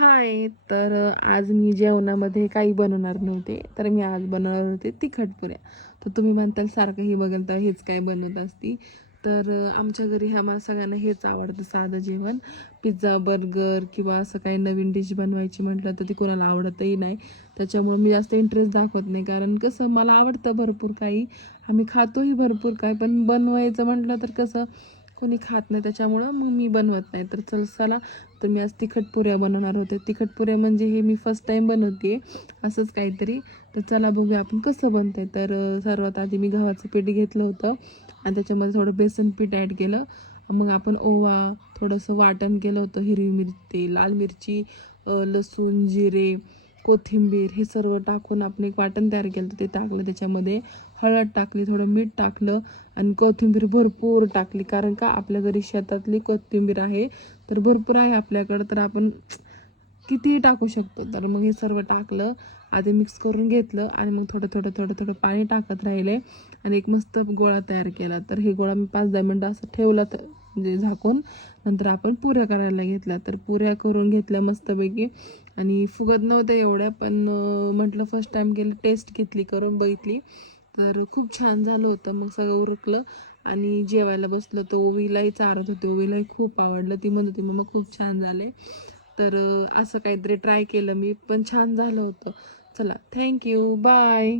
हाय. तर आज मी जेवणामध्ये काही बनवणार नव्हते, तर मी आज बनवणार होते तिखट पुऱ्या. तर तुम्ही म्हणताल सारखं हे बघाल तर हेच काय बनवत असती. तर आमच्या घरी ह्या सगळ्यांना हेच आवडतं, साधं जेवण. पिझ्झा, बर्गर किंवा असं काही नवीन डिश बनवायची म्हटलं तर ती कोणाला आवडतही नाही. त्याच्यामुळं मी जास्त इंटरेस्ट दाखवत नाही, कारण कसं मला आवडतं भरपूर काही, आम्ही खातोही भरपूर काय, पण बनवायचं म्हटलं तर कसं कोणी खात नाही, त्याच्यामुळं मग मी बनवत नाही. तर चला, तर मी आज तिखट पुऱ्या बनवणार होते. तिखट पुऱ्या म्हणजे हे मी फर्स्ट टाईम बनवते असंच काहीतरी. तर चला बघूया आपण कसं बनतंय. तर सर्वात आधी मी गव्हाचं पीठ घेतलं होतं आणि त्याच्यामध्ये थोडं बेसन पीठ ॲड केलं. मग आपण ओवा, थोडंसं वाटण केलं होतं, हिरवी मिरची, लाल मिरची, लसूण, जिरे, कोथिंबीर हे सर्व टाकून आपण एक वाटण तयार केलं होतं, ते टाकलं त्याच्यामध्ये. हळद टाकली, थोडं मीठ टाकलं आणि कोथिंबीर भरपूर टाकली, कारण का आपल्या घरी शेतातली कोथिंबीर आहे, तर भरपूर आहे आपल्याकडं, तर आपण कितीही टाकू शकतो. तर मग हे सर्व टाकलं, आधी मिक्स करून घेतलं आणि मग थोडं थोडं थोडं थोडं पाणी टाकत राहिले आणि एक मस्त गोळा तयार केला. तर हे गोळा मी 5-10 मिनटं असं ठेवला, तर म्हणजे झाकून. नंतर आपण पुऱ्या करायला घेतल्या. तर पुऱ्या करून घेतल्या मस्तपैकी आणि फुगत नव्हत्या एवढ्या, पण म्हटलं फर्स्ट टाईम केलं, टेस्ट घेतली, करून बघितली, तर खूप छान झालं होतं. मग सगळं उरकलं आणि जेवायला बसलं. तर ओवीलाही चारत होते, ओवीलाही खूप आवडलं. ती म्हणत होती मम्मा खूप छान झाले. तर असं काहीतरी ट्राय केलं मी, पण छान झालं होतं. चला, थँक्यू, बाय.